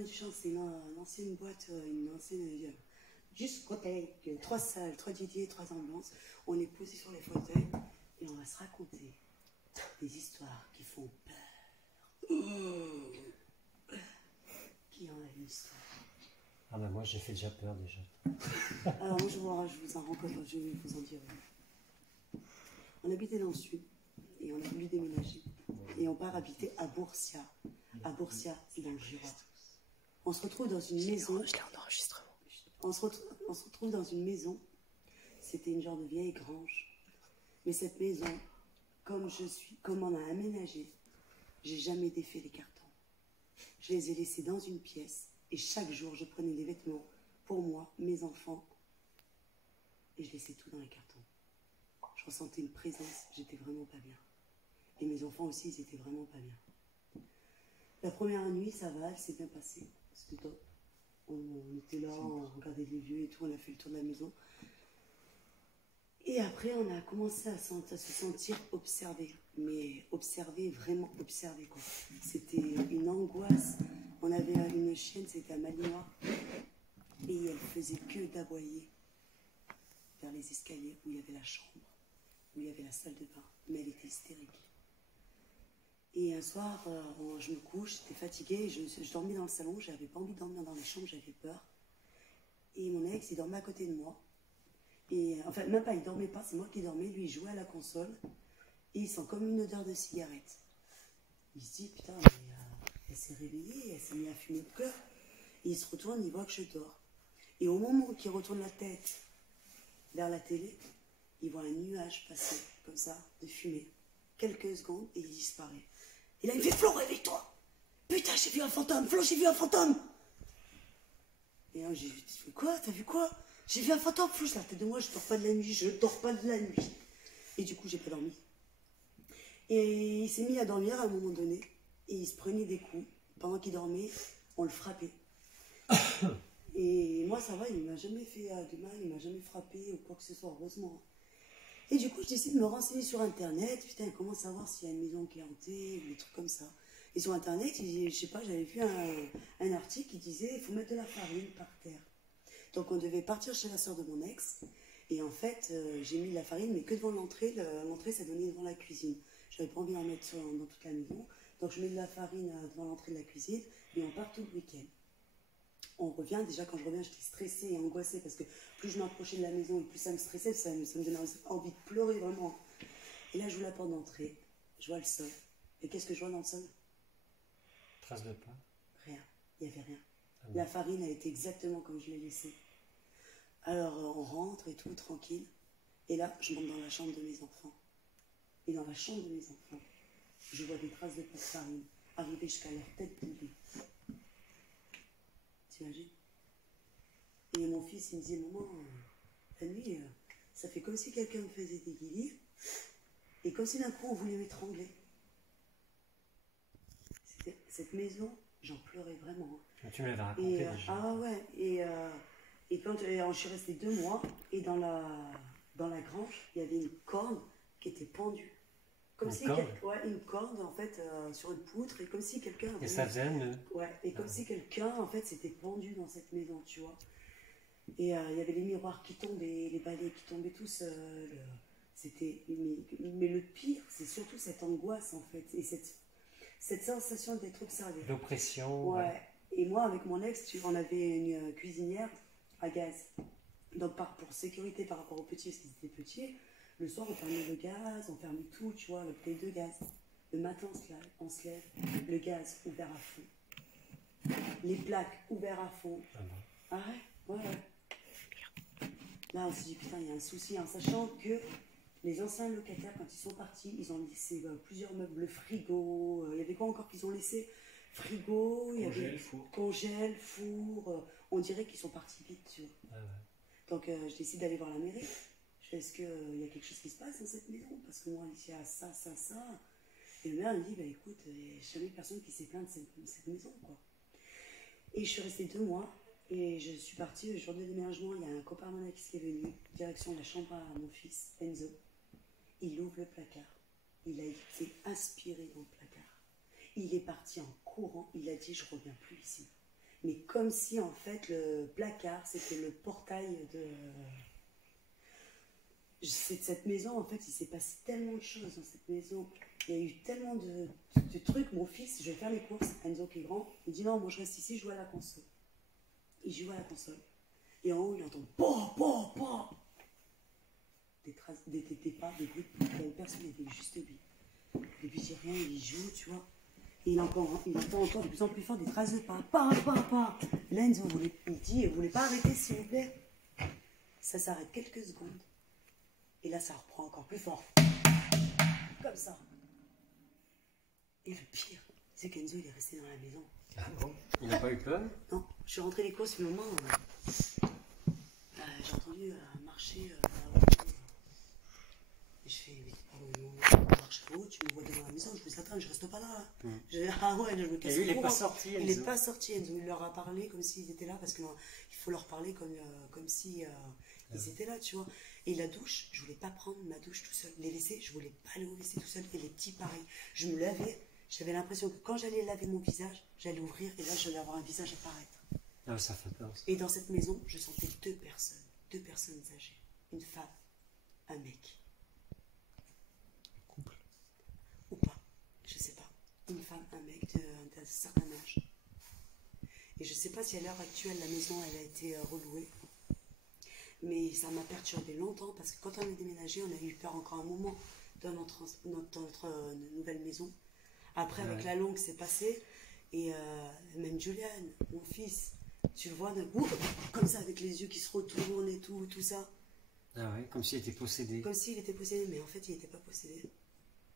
a du chance, c'est une ancienne boîte, une ancienne. Juste côté, 3 salles, 3 Didier, 3 ambulances. On est posé sur les fauteuils et on va se raconter des histoires qui font peur. Qui en a une histoire? Ah ben moi j'ai fait déjà peur déjà. Alors moi je vous en rencontre, je vais vous en dire. On habitait dans le sud et on a voulu déménager. Et on part habiter à Bourcia. À Bourcia, c'est dans le Jura. On se retrouve dans une maison. Je l'ai en enregistrement. On se retrouve dans une maison. C'était une genre de vieille grange. Mais cette maison, comme on a aménagé, j'ai jamais défait les cartons. Je les ai laissés dans une pièce et chaque jour je prenais des vêtements pour moi, mes enfants, et je laissais tout dans les cartons. Je ressentais une présence, j'étais vraiment pas bien. Et mes enfants aussi, ils étaient vraiment pas bien. La première nuit, ça va, elle s'est bien passée. C'était top. On était là, on regardait les vieux et tout, on a fait le tour de la maison. Et après, on a commencé à se sentir observé. Mais observé, vraiment observé, quoi. C'était une angoisse. On avait une chienne, c'était un malinois. Et elle faisait que d'aboyer vers les escaliers où il y avait la chambre, où il y avait la salle de bain. Mais elle était hystérique. Et un soir, je me couche, j'étais fatiguée, je dormais dans le salon, j'avais pas envie de dormir dans les chambres, j'avais peur. Et mon ex, il dormait à côté de moi. Et enfin, même pas, il dormait pas, c'est moi qui dormais, lui il jouait à la console. Et il sent comme une odeur de cigarette. Il se dit, putain, mais elle s'est réveillée, elle s'est mise à fumer le cœur. Et il se retourne, il voit que je dors. Et au moment qu'il retourne la tête vers la télé, il voit un nuage passer, comme ça, de fumée. Quelques secondes, et il disparaît. Et là, il me fait, Flo, réveille-toi! Putain, j'ai vu un fantôme! Flo, j'ai vu un fantôme! Et là, j'ai dit, quoi? T'as vu quoi? J'ai vu un fantôme, Flo, la tête de moi, je dors pas de la nuit, je dors pas de la nuit. Et du coup, j'ai pas dormi. Et il s'est mis à dormir à un moment donné, et il se prenait des coups. Pendant qu'il dormait, on le frappait. Et moi, ça va, il m'a jamais fait de mal, il m'a jamais frappé ou quoi que ce soit, heureusement. Et du coup, je décide de me renseigner sur Internet. Putain, comment savoir s'il y a une maison qui est hantée ou des trucs comme ça. Et sur Internet, je sais pas, j'avais vu un article qui disait il faut mettre de la farine par terre. Donc, on devait partir chez la soeur de mon ex. Et en fait, j'ai mis de la farine, mais que devant l'entrée. L'entrée, ça donnait devant la cuisine. J'avais pas envie d'en mettre dans toute la maison. Donc, je mets de la farine devant l'entrée de la cuisine. Et on part tout le week-end. On revient, déjà quand je reviens, j'étais stressée et angoissée parce que plus je m'approchais de la maison et plus ça me stressait, ça me donnait envie de pleurer vraiment. Et là, je vois la porte d'entrée, je vois le sol. Et qu'est-ce que je vois dans le sol? Trace de pas? Rien, il n'y avait rien. Ah bon. La farine a été exactement comme je l'ai laissée. Alors on rentre et tout, tranquille. Et là, je monte dans la chambre de mes enfants. Et dans la chambre de mes enfants, je vois des traces de pas de farine arriver jusqu'à leur tête boulée. T'imagines? Et mon fils, il me disait, maman, la nuit, ça fait comme si quelqu'un me faisait des guillis, et comme si d'un coup on voulait m'étrangler. Cette maison, j'en pleurais vraiment. Tu me l'avais raconté déjà. Ah ouais, et quand je suis restée 2 mois, et dans la grange, il y avait une corde qui était pendue. Comme si une corde en fait sur une poutre, et comme si quelqu'un. Et ça faisait un nœud. Ouais, et comme si quelqu'un en fait s'était pendu dans cette maison, tu vois. Et il y avait les miroirs qui tombaient, les balais qui tombaient tout seuls. C'était. Mais le pire, c'est surtout cette angoisse en fait, et cette sensation d'être observé. L'oppression. Ouais. Et moi, avec mon ex, on avait une cuisinière à gaz. Donc pour sécurité par rapport aux petits, parce qu'ils étaient petits. Le soir, on fermait le gaz, on fermait tout, tu vois, le bouteille de gaz. Le matin, on se lève, le gaz ouvert à fond. Les plaques ouvertes à fond. Ah bon. Ah ouais. Là, on s'est dit, putain, il y a un souci, en sachant que les anciens locataires, quand ils sont partis, ils ont laissé plusieurs meubles, frigo, il y avait quoi encore qu'ils ont laissé? Frigo, il y avait congèle, four, on dirait qu'ils sont partis vite, tu vois. Ah ouais. Donc, je décide d'aller voir la mairie. Est-ce qu'il y a quelque chose qui se passe dans cette maison? Parce que moi, ici, il y a ça. Et le maire me dit, bah écoute, il n'y a jamais personne qui s'est plaint de cette maison, quoi. Et je suis restée 2 mois, et je suis partie le jour de déménagement. Il y a un copain mon ex qui est venu, direction de la chambre à mon fils, Enzo. Il ouvre le placard. Il a été inspiré dans le placard. Il est parti en courant. Il a dit, je reviens plus ici. Mais comme si en fait le placard c'était le portail de cette maison. En fait, il s'est passé tellement de choses dans cette maison. Il y a eu tellement de trucs. Mon fils, je vais faire les courses. Enzo qui est grand, il dit non, moi je reste ici, je joue à la console. Il joue à la console. Et en haut, il entend POH, POH, POH. Des traces, des pas, des bruits. Il n'y avait personne, il était juste lui. Et puis il dit rien, il joue, tu vois. Et il entend encore de plus en plus fort des traces de pas. Pas. Lenzo, il dit, vous voulez pas arrêter s'il vous plaît? Ça s'arrête quelques secondes. Et là, ça reprend encore plus fort. Comme ça. Et le pire, c'est qu'Enzo, il est resté dans la maison. Ah bon? Il n'a pas eu peur? Non, je suis rentrée les courses, finalement. J'ai entendu marcher et je fais, mais pardon, marche haut, tu me vois devant la maison, je vous attends, je reste pas là. Ah ouais, je me casse. Et lui, il n'est pas sorti, Il n'est pas sorti, Enzo. Il leur a parlé comme s'ils étaient là, parce qu'il faut leur parler comme si ils étaient là, tu vois. Et la douche, je voulais pas prendre ma douche tout seul. Les WC, je voulais pas aller au WC tout seul. Et les petits, pareil. Je me lavais, j'avais l'impression que quand j'allais laver mon visage, j'allais ouvrir et là, j'allais avoir un visage apparaître. Ah, ça fait peur. Et dans cette maison, je sentais deux personnes âgées. Une femme, un mec. Couple. Ou pas, je sais pas. Une femme, un mec d'un certain âge. Et je sais pas si à l'heure actuelle, la maison, elle a été relouée. Mais ça m'a perturbé longtemps parce que quand on a déménagé, on a eu peur encore un moment dans notre nouvelle maison. Après, avec la longue, c'est passé. Et même Julian, mon fils, tu le vois d'un coup, comme ça, avec les yeux qui se retournent et tout ça. Ah ouais, comme s'il était possédé. Comme s'il était possédé, mais en fait, il n'était pas possédé.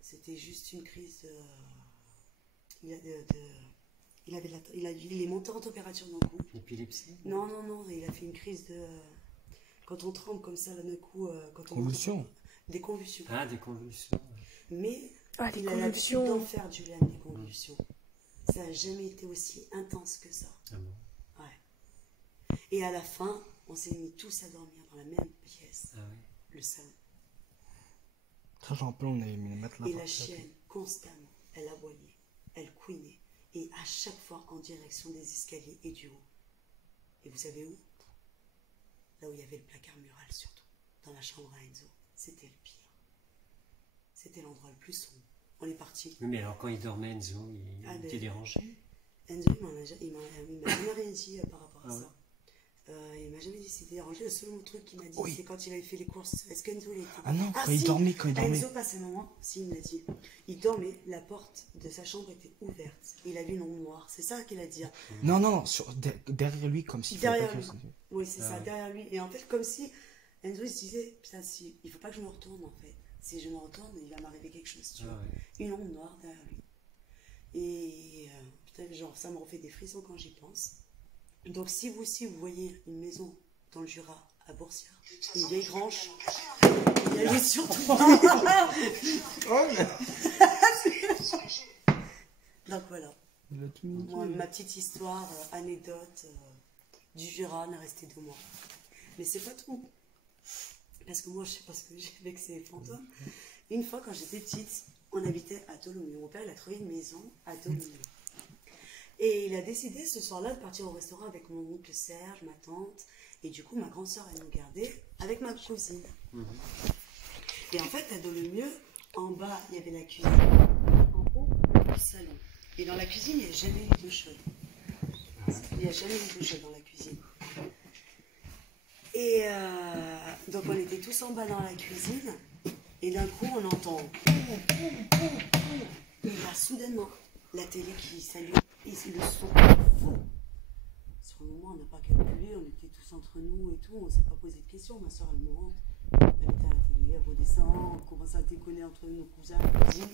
C'était juste une crise il est monté en température d'un coup. L'épilepsie? Non, il a fait une crise de... Quand on tremble comme ça, là, d'un coup... Convulsions. Des convulsions. Ah, des convulsions. Mais des il a l'habitude convulsions. d'en faire, Julian, des convulsions. Ça n'a jamais été aussi intense que ça. Ah bon? Ouais. Et à la fin, on s'est mis tous à dormir dans la même pièce. Ah ouais. Le salon. Très en plein, on avait mis les matelas. Et la chienne, constamment, elle aboyait, elle couinait. Et à chaque fois en direction des escaliers et du haut. Et vous savez où? Là où il y avait le placard mural surtout. Dans la chambre à Enzo. C'était le pire. C'était l'endroit le plus sombre. On est parti. Oui, mais alors quand il dormait, Enzo, il était dérangé? Enzo, il m'a jamais rien dit par rapport à ça. Il m'a jamais dit si c'était dérangé. Le seul truc qu'il m'a dit, c'est quand il avait fait les courses. Est-ce qu'Enzo était... Ah non, quand il dormait. Enzo passait un moment, si, il me l'a dit. Il dormait, la porte de sa chambre était ouverte. Il a vu une ombre noire. C'est ça qu'il a dit. Non, derrière lui, comme si... Derrière lui. Oui, c'est ça, derrière lui. Et en fait, comme si Enzo il se disait, putain, il faut pas que je me retourne en fait. Si je me retourne, il va m'arriver quelque chose, tu vois. Ouais. Une ombre noire derrière lui. Et putain, genre, ça me refait des frissons quand j'y pense. Donc, si vous aussi, vous voyez une maison dans le Jura, à Boursière, une vieille grange, il y avait surtout... Donc, voilà. Moi, ma petite histoire, anecdote du Jura, n'est restée de moi. Mais c'est pas tout. Parce que moi, je sais pas ce que j'ai avec ces fantômes. Une fois, quand j'étais petite, on habitait à Tholomyès. Mon père, il a trouvé une maison à Tholomyès. Et il a décidé ce soir-là de partir au restaurant avec mon oncle Serge, ma tante. Et du coup, ma grande soeur, elle nous gardait avec ma cousine. Et en fait, à Tholomyès, en bas, il y avait la cuisine. En haut, le salon. Et dans la cuisine, il n'y a jamais eu d'eau chaude. Il n'y a jamais eu d'eau chaude dans la cuisine. Et donc on était tous en bas dans la cuisine, et d'un coup on entend et là soudainement la télé qui s'allume et le son fou. Sur le moment on n'a pas calculé, on était tous entre nous et tout, on ne s'est pas posé de questions. Ma soeur elle monte, elle était à la télé, elle redescend, on commence à déconner entre nos cousins, la cuisine.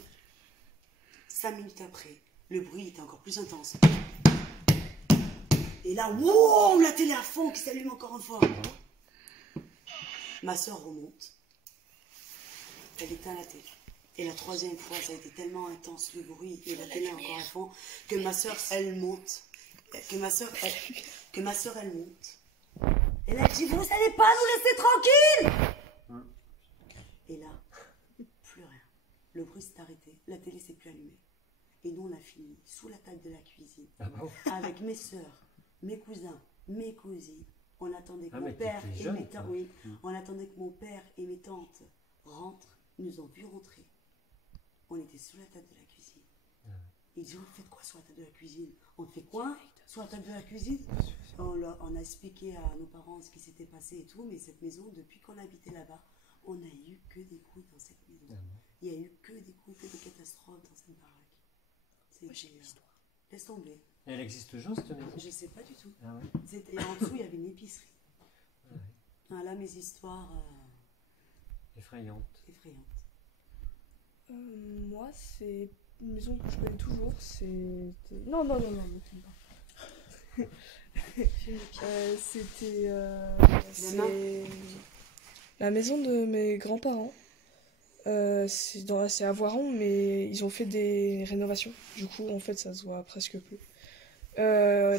5 minutes après, le bruit était encore plus intense. Et là, wow, la télé à fond qui s'allume encore une fois. Ma soeur remonte, elle éteint la télé. Et la troisième fois, ça a été tellement intense le bruit et la télé encore à fond que ma soeur, elle monte. Elle monte. Elle a dit, vous n'allez pas nous laisser tranquille. Et là, plus rien. Le bruit s'est arrêté, la télé s'est plus allumée. Et nous, on a fini sous la table de la cuisine, avec mes soeurs mes cousins, mes cousines. On attendait que Ah, mon mais père t'étais et jeune, mes toi. tantes, oui, Mm. on attendait que mon père et mes tantes rentrent. Ils nous ont vus rentrer. On était sous la table de la cuisine. Ils disent, on fait quoi sur la table de la cuisine? On fait quoi sur la table de la cuisine? On a expliqué à nos parents ce qui s'était passé et tout, mais cette maison, depuis qu'on habitait là-bas, on n'a eu que des coups dans cette maison. Ah bon. Il n'y a eu que des coups, que des catastrophes dans cette baraque. C'était, laisse tomber. Et elle existe toujours, cette maison? Je ne sais pas du tout. Ah ouais. C'était, en dessous, il y avait une épicerie. Ah ouais. Voilà mes histoires Effrayante. effrayantes. Moi, c'est une maison que je connais toujours. Non, ne filme pas. C'était c'est la maison de mes grands-parents. C'est à Voiron, mais ils ont fait des rénovations. Du coup, en fait, ça se voit presque plus. La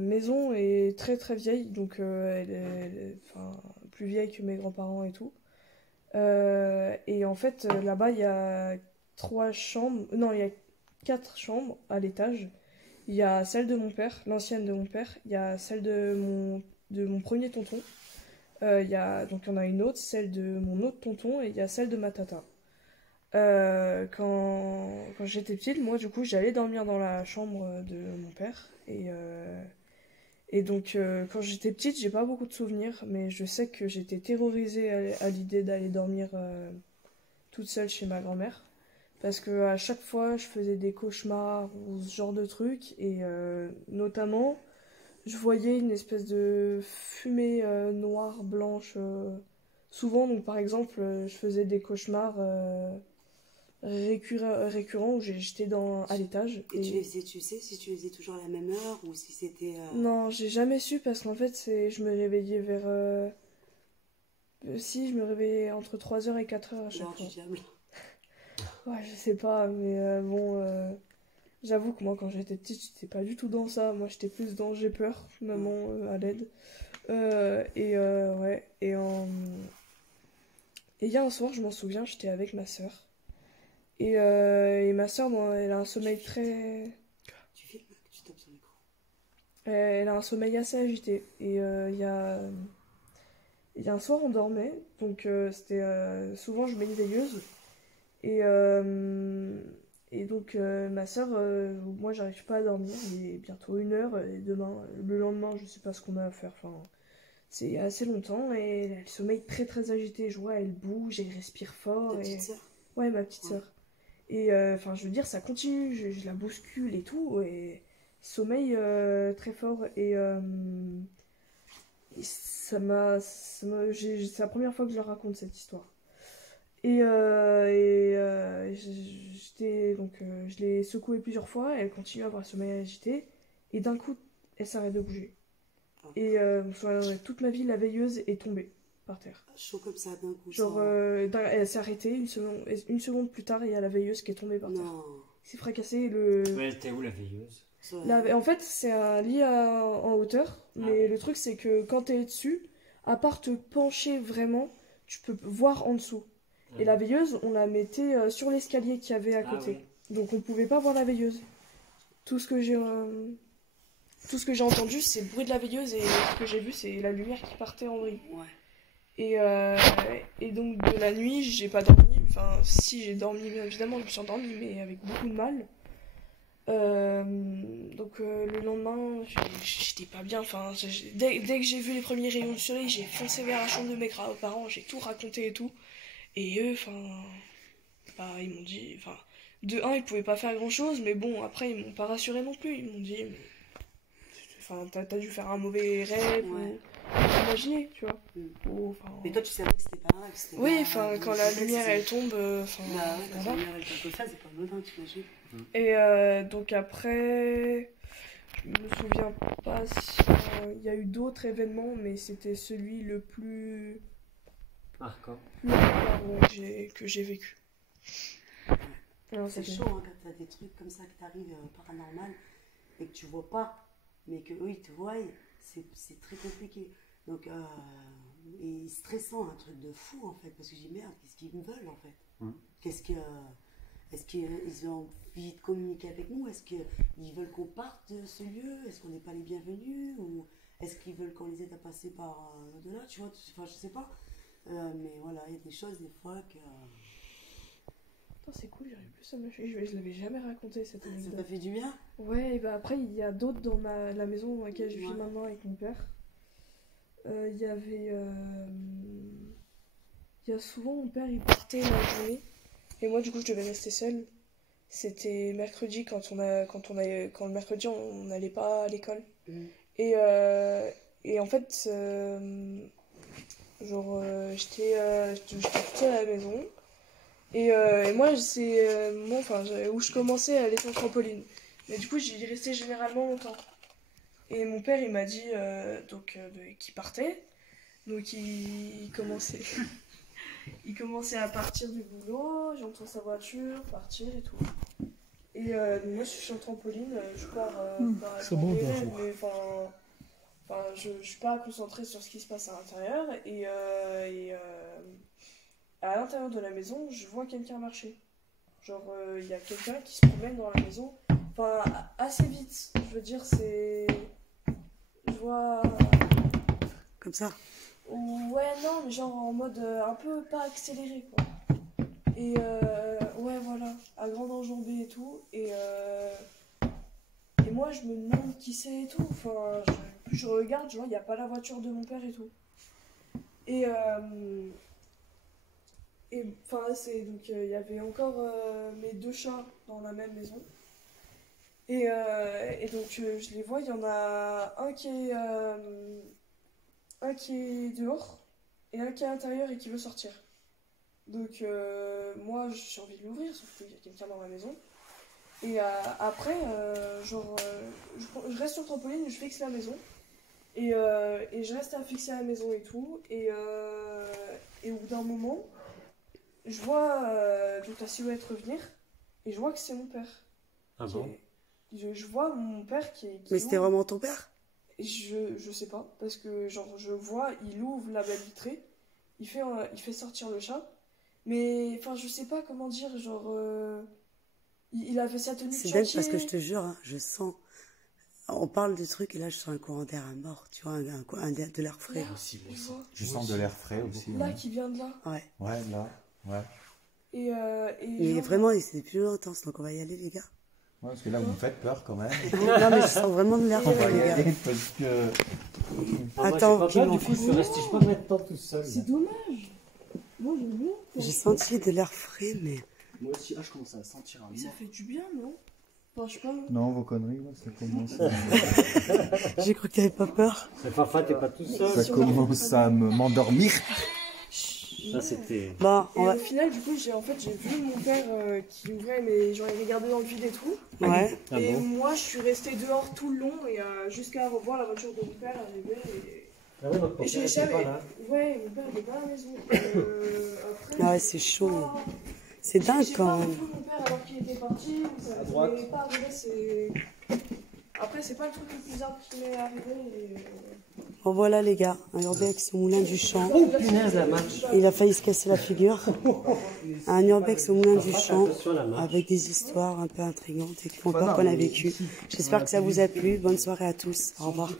maison est très très vieille, donc enfin, plus vieille que mes grands-parents et tout. Et en fait, là-bas, il y a 3 chambres. Non, il y a 4 chambres à l'étage. Il y a celle de mon père, l'ancienne de mon père. Il y a celle de mon premier tonton. Donc il y en a une autre, celle de mon autre tonton, et il y a celle de ma tata. Quand j'étais petite, moi, du coup, j'allais dormir dans la chambre de mon père. Et donc, quand j'étais petite, j'ai pas beaucoup de souvenirs, mais je sais que j'étais terrorisée à l'idée d'aller dormir toute seule chez ma grand-mère. Parce que à chaque fois, je faisais des cauchemars ou ce genre de trucs. Et notamment, je voyais une espèce de fumée noire, blanche. Souvent, donc par exemple, je faisais des cauchemars récurrents où j'étais à l'étage. Et tu les faisais, tu sais, si tu les faisais toujours à la même heure ou si c'était. Non, j'ai jamais su parce qu'en fait, je me réveillais vers. Si, je me réveillais entre 3h et 4h à chaque L'heure fois. du diable. Ouais, je sais pas, mais bon. J'avoue que moi, quand j'étais petite, j'étais pas du tout dans ça. Moi, j'étais plus dans j'ai peur, maman, à l'aide. Ouais. Et il y a un soir, je m'en souviens, j'étais avec ma sœur. Et ma sœur, bon, elle a un sommeil très. Tu filmes, tu tapes sur le micro. Elle a un sommeil assez agité. Et il y a un soir, on dormait. Donc, c'était. Souvent, je mets une veilleuse. Et donc, ma sœur, moi, j'arrive pas à dormir. Il est bientôt 1h. Et le lendemain, je sais pas ce qu'on a à faire. Enfin, c'est assez longtemps. Et elle a le sommeil très, très agité. Je vois, elle bouge, elle respire fort. Ta petite sœur? Ouais, ma petite Ouais. sœur. Et enfin, je veux dire, ça continue. Je la bouscule et tout. Et sommeil très fort. Et c'est la première fois que je leur raconte cette histoire. Je l'ai secouée plusieurs fois, elle continue à avoir le sommeil agité, et d'un coup, elle s'arrête de bouger. Et je me souviendrai toute ma vie, la veilleuse est tombée par terre. Chaud comme ça d'un coup. Genre, elle s'est arrêtée, une seconde plus tard, il y a la veilleuse qui est tombée par terre. Non. Il s'est fracassé Ouais, elle était où, la veilleuse? En fait, c'est un lit en hauteur, mais le truc, c'est que quand t'es dessus, à part te pencher vraiment, tu peux voir en dessous. Et la veilleuse, on la mettait sur l'escalier qu'il y avait à côté. Oui. Donc on pouvait pas voir la veilleuse. Tout ce que j'ai entendu, c'est le bruit de la veilleuse, et ce que j'ai vu, c'est la lumière qui partait en vrille. Ouais. Et donc de la nuit, j'ai pas dormi. Enfin, si, j'ai dormi, bien évidemment, je me suis endormie, mais avec beaucoup de mal. Donc le lendemain, j'étais pas bien. Enfin, dès que j'ai vu les premiers rayons du soleil, j'ai foncé vers la chambre de mes grands-parents, j'ai tout raconté et tout. Et eux, enfin, bah, ils m'ont dit, enfin, de un, ils pouvaient pas faire grand chose, mais bon, après, ils m'ont pas rassuré non plus. Ils m'ont dit, enfin, t'as dû faire un mauvais rêve, Ouais. ou imaginer, tu vois. Mais toi, tu savais que c'était pas grave. Oui, enfin, quand la lumière elle tombe, enfin. Bah ouais, quand voilà. la lumière elle tombe comme ça, c'est pas anodin, t'imagines. Et donc après, je me souviens pas si il y a eu d'autres événements, mais c'était celui le plus Marquant. marquant que j'ai vécu. Alors, C'est c'était- chaud hein, quand t'as des trucs comme ça qui t'arrivent paranormal et que tu vois pas, mais que eux ils te voient, c'est très compliqué. Donc, et stressant, un truc de fou en fait, parce que je dis merde, qu'est-ce qu'ils me veulent en fait? Qu'est-ce que. Est-ce qu'ils ont envie de communiquer avec nous? Est-ce qu'ils veulent qu'on parte de ce lieu? Est-ce qu'on n'est pas les bienvenus? Ou est-ce qu'ils veulent qu'on les aide à passer par au-delà? Tu vois, enfin, je sais pas. Mais voilà, il y a des choses des fois que... Putain, c'est cool, j'arrive plus à me lâcher. Je l'avais jamais raconté cette Ça anecdote. t'a fait du bien? Ouais, et bah après, il y a d'autres dans la maison dans laquelle je vis maintenant avec mon père. Il y avait. Il y a souvent mon père, il partait la journée. Et moi, du coup, je devais rester seule. C'était mercredi quand le mercredi, on n'allait pas à l'école. Et en fait, j'étais toute seule à la maison. Et moi, c'est où je commençais à aller sur le trampoline. Mais du coup, j'y restais généralement longtemps. Et mon père, il m'a dit qu'il partait. Donc, il commençait... il commençait à partir du boulot, j'entends sa voiture partir et tout. Et moi, je suis sur le trampoline, je pars c'est bon, mais je suis pas concentrée sur ce qui se passe à l'intérieur. Et à l'intérieur de la maison, je vois quelqu'un marcher. Genre, il y a quelqu'un qui se promène dans la maison. Enfin, assez vite. Je veux dire, c'est... Je vois... Comme ça? Ouais, non, mais genre en mode un peu pas accéléré, quoi. Et ouais, voilà, à grande enjambée et tout. Et moi, je me demande qui c'est et tout. Enfin, plus je regarde, genre, il n'y a pas la voiture de mon père et tout. Et enfin, donc il y avait encore mes 2 chats dans la même maison. Et donc, je les vois, il y en a un qui est dehors et un qui est à l'intérieur et qui veut sortir. Donc moi j'ai envie de l'ouvrir, sauf qu'il y a quelqu'un dans la maison. Et après, je reste sur le trampoline, je fixe la maison. Et je reste à fixer la maison et tout. Et au bout d'un moment, je vois donc la silhouette revenir et je vois que c'est mon père. Ah bon? Je vois mon père qui Mais c'était vraiment ton père? Je sais pas, parce que genre je vois, il ouvre la baie vitrée, il fait sortir le chat, mais enfin je sais pas comment dire, genre il avait sa tenue de C'est chantier. dingue parce que je te jure, hein, je sens... On parle de trucs et là je sens un courant d'air à mort, tu vois, de l'air frais. Là, Aussi, moi je aussi. vois. Je sens de l'air frais aussi. Là Ouais, qui vient de là. Ouais. ouais là, ouais. Et Mais genre, vraiment, c'est plus intense, donc on va y aller les gars. Ouais, parce que là, vous me faites peur quand même. Non mais je sens vraiment de l'air On va frais y les gars. aller parce que... Ah, Attends, moi, je suis pas peur, du coup, je suis resté, je peux pas mettre temps tout seul. c'est dommage. Moi j'aime bien. J'ai senti de l'air frais, mais... Moi aussi, je commence à sentir un Mais ça fait du bien, non? Enfin, je sais pas. Non, vos conneries, là, ça commence J'ai cru que t'avais pas peur. C'est Fafa, t'es pas tout seul. ça commence à m'endormir. Ça, c'était... Bon, Et on va... au final, du coup, j'ai vu mon père qui ouvrait, mais genre il regardait dans le vide et tout. Ouais. Ah Et bon? moi, je suis restée dehors tout le long et jusqu'à revoir la voiture de mon père arriver. Ah ouais, donc ton Et père j'ai était pas là. Ouais, mon père n'était pas à la maison. Après, Ah ouais, c'est chaud. C'est dingue j'ai quand pas même. revu mon père alors qu'il était parti. Ça m'est pas arrivé, c'est... Après, c'est pas le truc le plus bizarre qui m'est arrivé. Bon voilà les gars, un urbex au moulin du champ. Oh punaise, la marche. Il a failli se casser la figure. Un urbex au moulin du champ Attention, la marche. avec des histoires un peu intrigantes et qu'on a vécues. J'espère que ça vous a plu. Bonne soirée à tous. Au revoir.